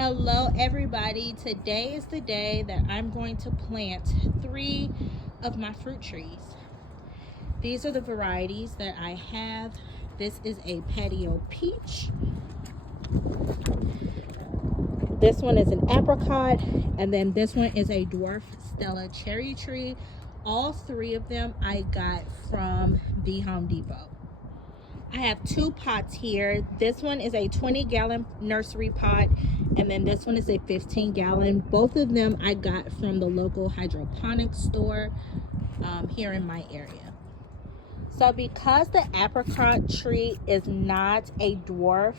Hello everybody. Today is the day that I'm going to plant 3 of my fruit trees. These are the varieties that I have. This is a patio peach. This one is an apricot, and then this one is a dwarf Stella cherry tree. All 3 of them I got from the Home Depot. I have 2 pots here. This one is a 20-gallon nursery pot, and then this one is a 15-gallon. Both of them I got from the local hydroponics store here in my area. So because the apricot tree is not a dwarf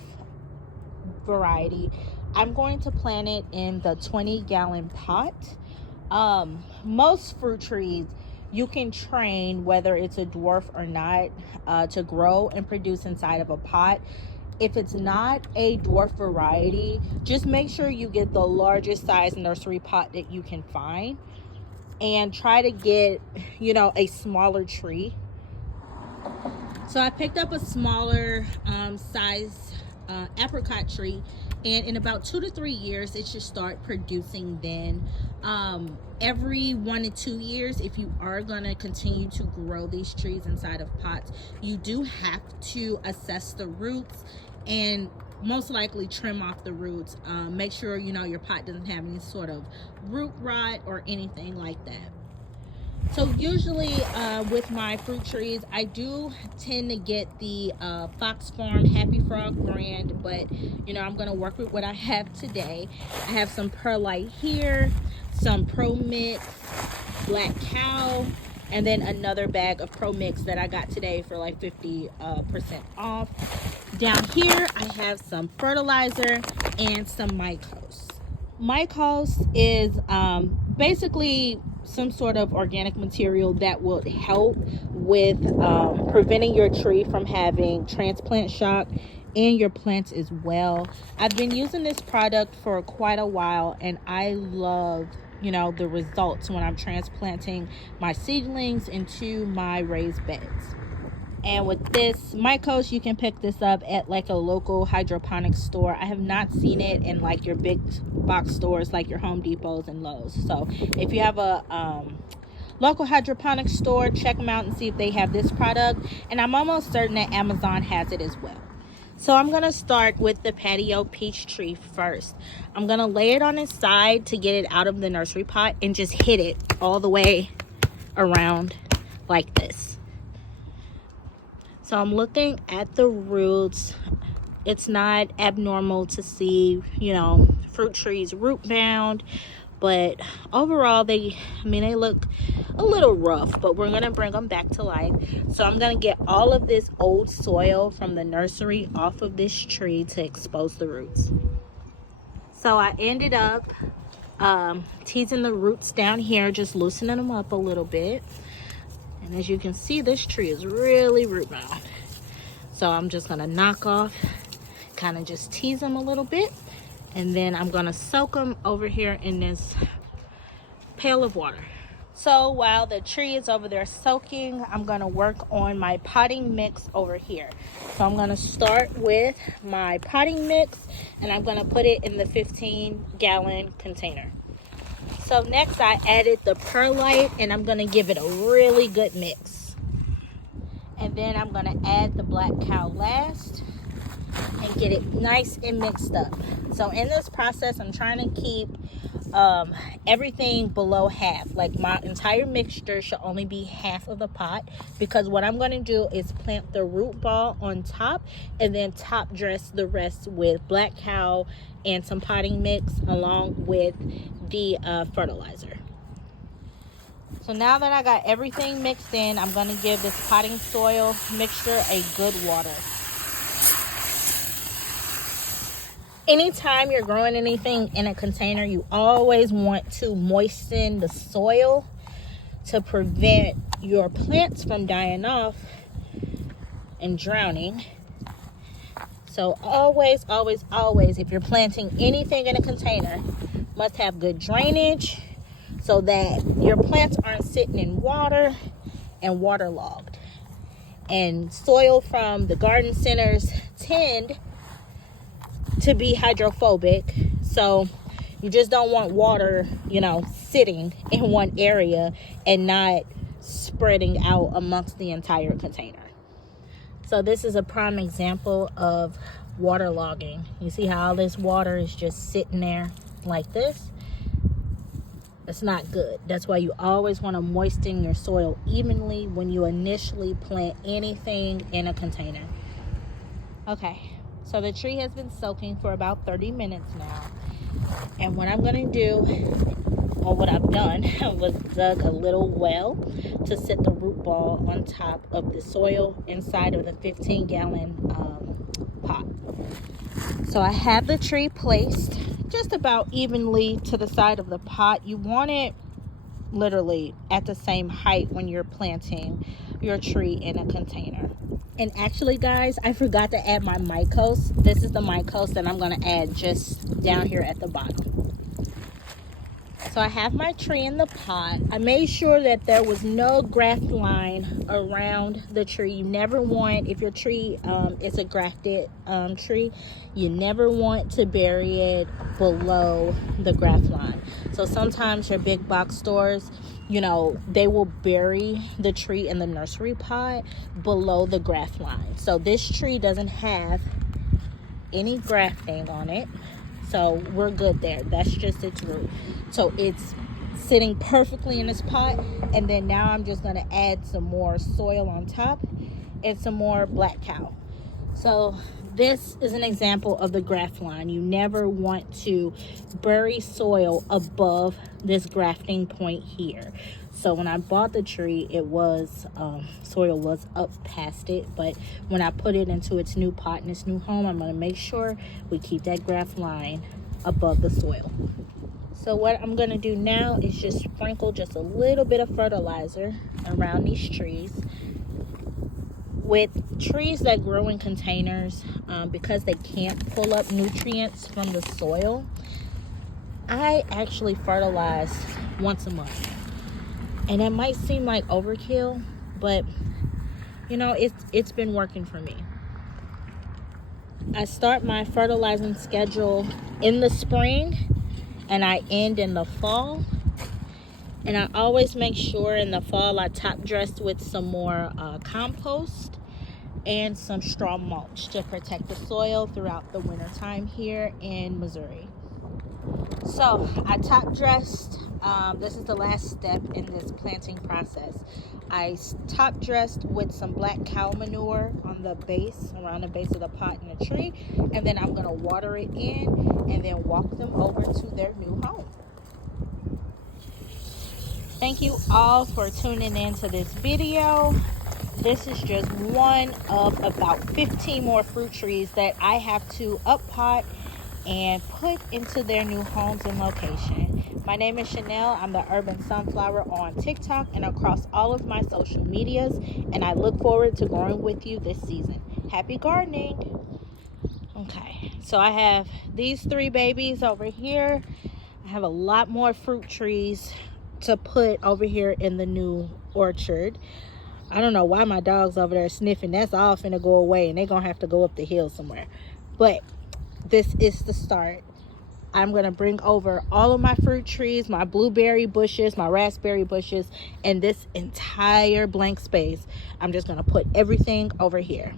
variety, I'm going to plant it in the 20-gallon pot. Most fruit trees you can train, whether it's a dwarf or not, to grow and produce inside of a pot. If it's not a dwarf variety, just make sure you get the largest size nursery pot that you can find and try to get, a smaller tree. So I picked up a smaller size apricot tree, and in about 2 to 3 years it should start producing. Then every 1 to 2 years, if you are going to continue to grow these trees inside of pots, you do have to assess the roots and most likely trim off the roots. Make sure your pot doesn't have any sort of root rot or anything like that. So usually with my fruit trees, I do tend to get the Fox Farm Happy Frog brand, but I'm going to work with what I have today. I have some Perlite here, some Pro Mix Black Cow, and then another bag of Pro Mix that I got today for like 50% off. Down here, I have some fertilizer and some Mycos. Mycos is basically some sort of organic material that will help with preventing your tree from having transplant shock and your plants as well. I've been using this product for quite a while, and I love the results when I'm transplanting my seedlings into my raised beds. And with this Mycos, you can pick this up at like a local hydroponics store. I have not seen it in like your big box stores like your Home Depots and Lowe's. So if you have a local hydroponics store, check them out and see if they have this product. And I'm almost certain that Amazon has it as well. So I'm going to start with the patio peach tree first. I'm going to lay it on its side to get it out of the nursery pot and just hit it all the way around like this. So I'm looking at the roots. It's not abnormal to see, fruit trees root bound, but overall they look a little rough, but we're gonna bring them back to life. So I'm gonna get all of this old soil from the nursery off of this tree to expose the roots. So I ended up teasing the roots down here, just loosening them up a little bit. And as you can see, this tree is really root bound. So I'm just gonna knock off, kind of just tease them a little bit. And then I'm gonna soak them over here in this pail of water. So while the tree is over there soaking, I'm gonna work on my potting mix over here. So I'm gonna start with my potting mix, and I'm gonna put it in the 15-gallon container. So next I added the perlite, and I'm gonna give it a really good mix. And then I'm gonna add the black cow last and get it nice and mixed up. So in this process, I'm trying to keep everything below half. Like my entire mixture should only be half of the pot, because what I'm gonna do is plant the root ball on top and then top dress the rest with black cow and some potting mix along with the fertilizer. So now that I got everything mixed in, I'm going to give this potting soil mixture a good water. Anytime you're growing anything in a container, you always want to moisten the soil to prevent your plants from dying off and drowning. So always, if you're planting anything in a container, must have good drainage so that your plants aren't sitting in water and waterlogged. And soil from the garden centers tend to be hydrophobic, So you just don't want water, you know, sitting in one area and not spreading out amongst the entire container. So this is a prime example of waterlogging. You see how all this water is just sitting there like this? It's not good. That's why you always want to moisten your soil evenly when you initially plant anything in a container. Okay, so the tree has been soaking for about 30 minutes now. And what I'm going to do, or what I've done, was dug a little well to set the root ball on top of the soil inside of the 15-gallon pot. So I have the tree placed just about evenly to the side of the pot. You want it literally at the same height when you're planting your tree in a container. And actually, guys, I forgot to add my mycos. This is the mycos that I'm going to add just down here at the bottom. So I have my tree in the pot. I made sure that there was no graft line around the tree. You never want, if your tree is a grafted tree, you never want to bury it below the graft line. So sometimes your big box stores, you know, they will bury the tree in the nursery pot below the graft line. So this tree doesn't have any grafting on it. So we're good there. That's just its root. So it's sitting perfectly in this pot. And then now I'm just going to add some more soil on top and some more black cow. So this is an example of the graft line. You never want to bury soil above this grafting point here. So when I bought the tree, it was soil was up past it, but when I put it into its new pot in its new home, I'm going to make sure we keep that graft line above the soil. So what I'm going to do now is just sprinkle just a little bit of fertilizer around these trees. With trees that grow in containers, because they can't pull up nutrients from the soil, I actually fertilize once a month. And it might seem like overkill, but you know, it's been working for me. I start my fertilizing schedule in the spring and I end in the fall. And I always make sure in the fall I top dress with some more compost and some straw mulch to protect the soil throughout the winter time here in Missouri. So I top dressed. This is the last step in this planting process. I top dressed with some black cow manure on the base, around the base of the pot in the tree, and then I'm going to water it in and then walk them over to their new home. Thank you all for tuning in to this video. This is just one of about 15 more fruit trees that I have to up pot and put into their new homes and location. My name is Chanel. I'm the Urban Sunflower on TikTok and across all of my social medias, and I look forward to growing with you this season. Happy gardening. Okay, so I have these 3 babies over here. I have a lot more fruit trees to put over here in the new orchard. I don't know why my dog's over there sniffing. That's all finna go away and they're gonna have to go up the hill somewhere. But this is the start. I'm gonna bring over all of my fruit trees, my blueberry bushes, my raspberry bushes, and this entire blank space. I'm just gonna put everything over here.